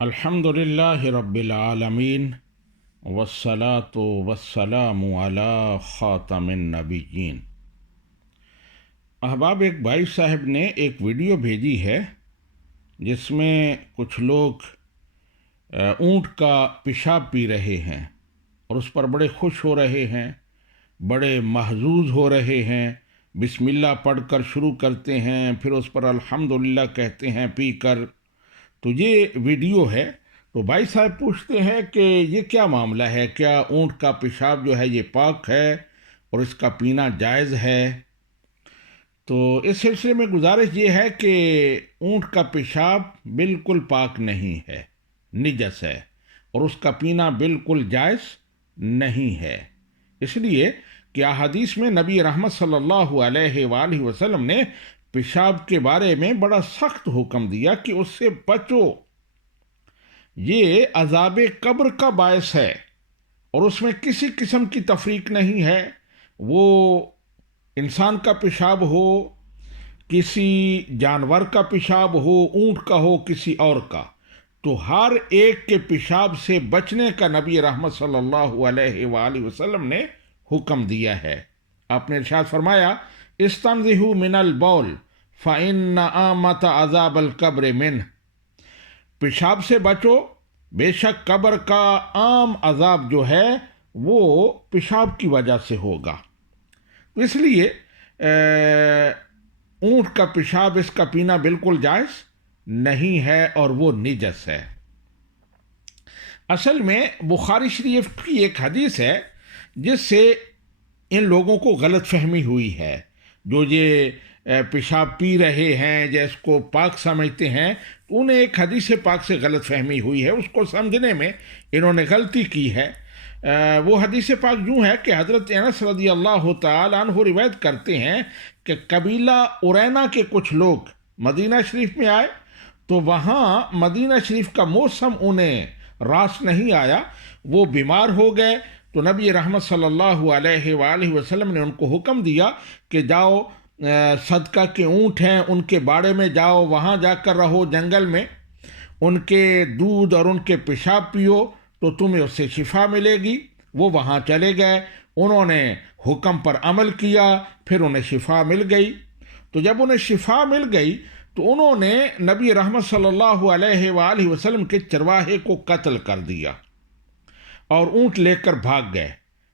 अल्हम्दुलिल्लाहि रब्बिल आलमीन वस्सलातु वस्सलामु अला खातमिन नबिय्यीन। अहबाब, एक भाई साहब ने एक वीडियो भेजी है जिसमें कुछ लोग ऊँट का पेशाब पी रहे हैं और उस पर बड़े खुश हो रहे हैं, बड़े महजूज हो रहे हैं। बिस्मिल्लाह पढ़कर शुरू करते हैं, फिर उस पर अल्हम्दुलिल्लाह कहते हैं पी कर। तो ये वीडियो है। तो भाई साहब पूछते हैं कि ये क्या मामला है, क्या ऊँट का पेशाब जो है ये पाक है और इसका पीना जायज़ है? तो इस सिलसिले में गुजारिश ये है कि ऊँट का पेशाब बिल्कुल पाक नहीं है, निजस है, और उसका पीना बिल्कुल जायज़ नहीं है। इसलिए कि अहादीस में नबी रहमत सल्लल्लाहु अलैहि वसल्लम ने पेशाब के बारे में बड़ा सख्त हुक्म दिया कि उससे बचो, ये अज़ाब कब्र का बायस है और उसमें किसी किस्म की तफरीक नहीं है। वो इंसान का पेशाब हो, किसी जानवर का पेशाब हो, ऊँट का हो, किसी और का, तो हर एक के पेशाब से बचने का नबी रहमत सल्लल्लाहु अलैहि वसल्लम ने हुक्म दिया है। आपने इरशाद फरमाया, इस्तंज़िहु मिनल बौल फ़इन्न आमत अज़ाबल कब्र मिन, पेशाब से बचो, बेशक कब्र का आम अजाब जो है वो पेशाब की वजह से होगा। तो इसलिए ऊँट का पेशाब, इसका पीना बिल्कुल जायज़ नहीं है और वो निजस है। असल में बुखारी शरीफ की एक हदीस है जिससे इन लोगों को गलत फहमी हुई है। जो ये पेशाब पी रहे हैं, जिसको पाक समझते हैं, तो उन्हें एक हदीस पाक से गलत फहमी हुई है, उसको समझने में इन्होंने गलती की है। वो हदीस पाक यूँ है कि हज़रत अनस रज़ियल्लाहु तआला अन्हु रिवायत करते हैं कि कबीला उरैना के कुछ लोग मदीना शरीफ में आए, तो वहाँ मदीना शरीफ का मौसम उन्हें रास नहीं आया, वो बीमार हो गए। तो नबी रहमत सल्लल्लाहु अलैहि वसल्लम ने उनको हुक्म दिया कि जाओ, सदका के ऊँट हैं उनके बाड़े में जाओ, वहाँ जाकर रहो जंगल में, उनके दूध और उनके पेशाब पियो तो तुम्हें उससे शिफा मिलेगी। वो वहाँ चले गए, उन्होंने हुक्म पर अमल किया, फिर उन्हें शिफा मिल गई। तो जब उन्हें शिफा मिल गई तो उन्होंने नबी रहमत सल्लल्लाहु अलैहि वसल्लम के चरवाहे को कत्ल कर दिया और ऊँट लेकर भाग गए।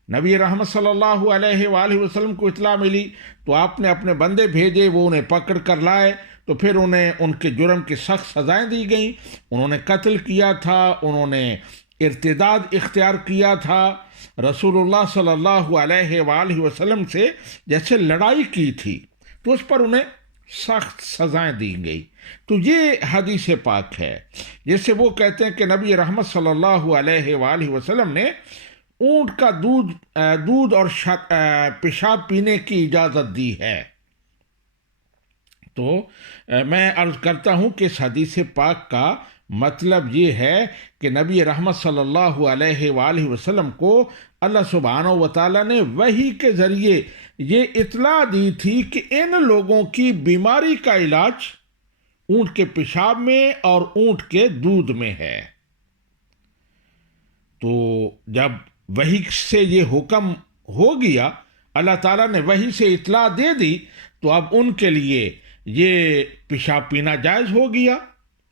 नबी रहमत सल्लल्लाहु अलैहि वसल्लम को इत्तला मिली तो आपने अपने बंदे भेजे, वो उन्हें पकड़ कर लाए। तो फिर उन्हें उनके जुर्म की सख्त सज़ाएँ दी गईं। उन्होंने कत्ल किया था, उन्होंने इर्तिदाद इख्तियार किया था, रसूलुल्लाह सल्लल्लाहु अलैहि वसल्लम से जैसे लड़ाई की थी, तो उस पर उन्हें सख्त सज़ाएँ दी गई। तो ये हदीस पाक है जिससे वो कहते हैं कि नबी रहमत सल्लल्लाहु अलैहि वसल्लम ने ऊँट का दूध और पेशाब पीने की इजाज़त दी है। तो मैं अर्ज़ करता हूँ कि इस हदीस पाक का मतलब ये है कि नबी रहमत सल्लल्लाहु अलैहि वसल्लम को अल्लाह सुब्हानहु व तआला ने वही के ज़रिए ये इत्तला दी थी कि इन लोगों की बीमारी का इलाज ऊँट के पेशाब में और ऊँट के दूध में है। तो जब वही से ये हुक्म हो गया, अल्लाह ताला ने वही से इत्तला दे दी, तो अब उनके लिए ये पेशाब पीना जायज़ हो गया।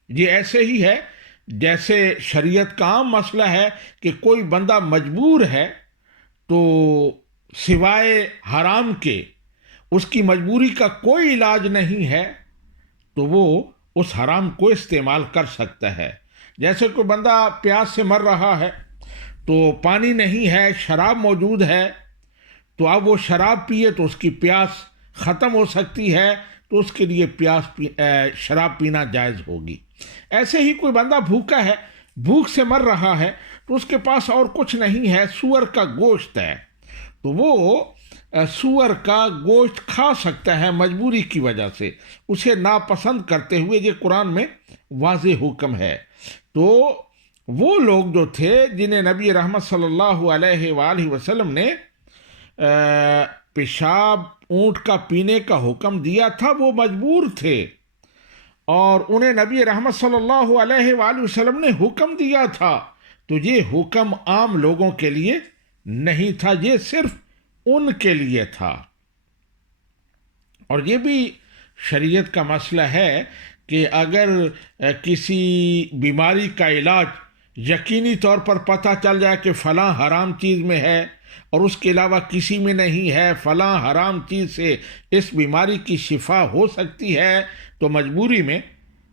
ये ऐसे ही है जैसे शरीयत का आम मसला है कि कोई बंदा मजबूर है तो सिवाय हराम के उसकी मजबूरी का कोई इलाज नहीं है, तो वो उस हराम को इस्तेमाल कर सकता है। जैसे कोई बंदा प्यास से मर रहा है, तो पानी नहीं है, शराब मौजूद है, तो अब वो शराब पिए तो उसकी प्यास ख़त्म हो सकती है, तो उसके लिए शराब पीना जायज़ होगी। ऐसे ही कोई बंदा भूखा है, भूख से मर रहा है, तो उसके पास और कुछ नहीं है, सूअर का गोश्त है, तो वो सूअर का गोश्त खा सकता है मजबूरी की वजह से, उसे नापसंद करते हुए। ये कुरान में वाज़ेह हुक्म है। तो वो लोग जो थे जिन्हें नबी रहमत सल्लल्लाहु अलैहि वसल्लम ने पेशाब ऊँट का पीने का हुक्म दिया था, वो मजबूर थे اور انہیں نبی رحمت صلی اللہ علیہ وآلہ وسلم نے حکم دیا تھا، تو یہ حکم عام لوگوں کے لیے نہیں تھا، یہ صرف ان کے لیے تھا۔ اور یہ بھی شریعت کا مسئلہ ہے کہ اگر کسی بیماری کا علاج یقینی طور پر پتہ چل جائے کہ فلاں حرام چیز میں ہے اور اس کے علاوہ کسی میں نہیں ہے، فلاں حرام چیز سے اس بیماری کی شفا ہو سکتی ہے، تو مجبوری میں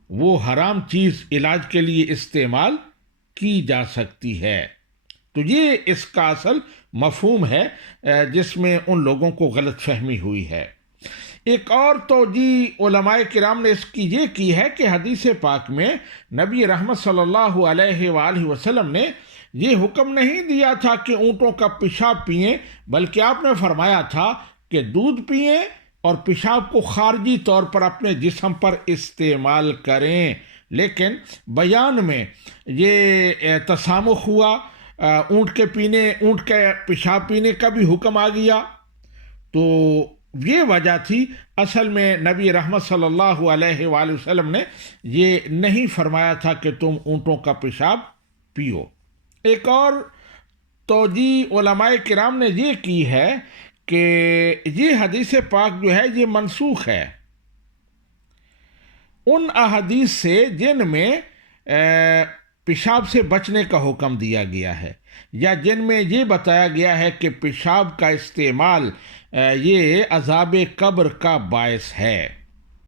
وہ حرام چیز علاج کے لیے استعمال کی جا سکتی ہے۔ تو یہ اس کا اصل مفہوم ہے جس میں ان لوگوں کو غلط فہمی ہوئی ہے۔ ایک اور توجیہ علماء کرام نے اس کی یہ کی ہے کہ حدیث پاک میں نبی رحمت صلی اللہ علیہ وآلہ وسلم نے یہ حکم نہیں دیا تھا کہ اونٹوں کا پیشاب پئیں، بلکہ آپ نے فرمایا تھا کہ دودھ پئیں اور پیشاب کو خارجی طور پر اپنے جسم پر استعمال کریں۔ لیکن بیان میں یہ تسامح ہوا، اونٹ کے پیشاب پینے کا بھی حکم آ گیا۔ تو یہ وجہ تھی، اصل میں نبی رحمت صلی اللہ علیہ وآلہ وسلم نے یہ نہیں فرمایا تھا کہ تم اونٹوں کا پیشاب پیو۔ ایک اور توجیہ علماء کرام نے یہ کی ہے کہ یہ حدیث پاک جو ہے یہ منسوخ ہے ان احادیث سے جن میں پیشاب سے بچنے کا حکم دیا گیا ہے، یا جن میں یہ بتایا گیا ہے کہ پیشاب کا استعمال یہ عذاب قبر کا باعث ہے۔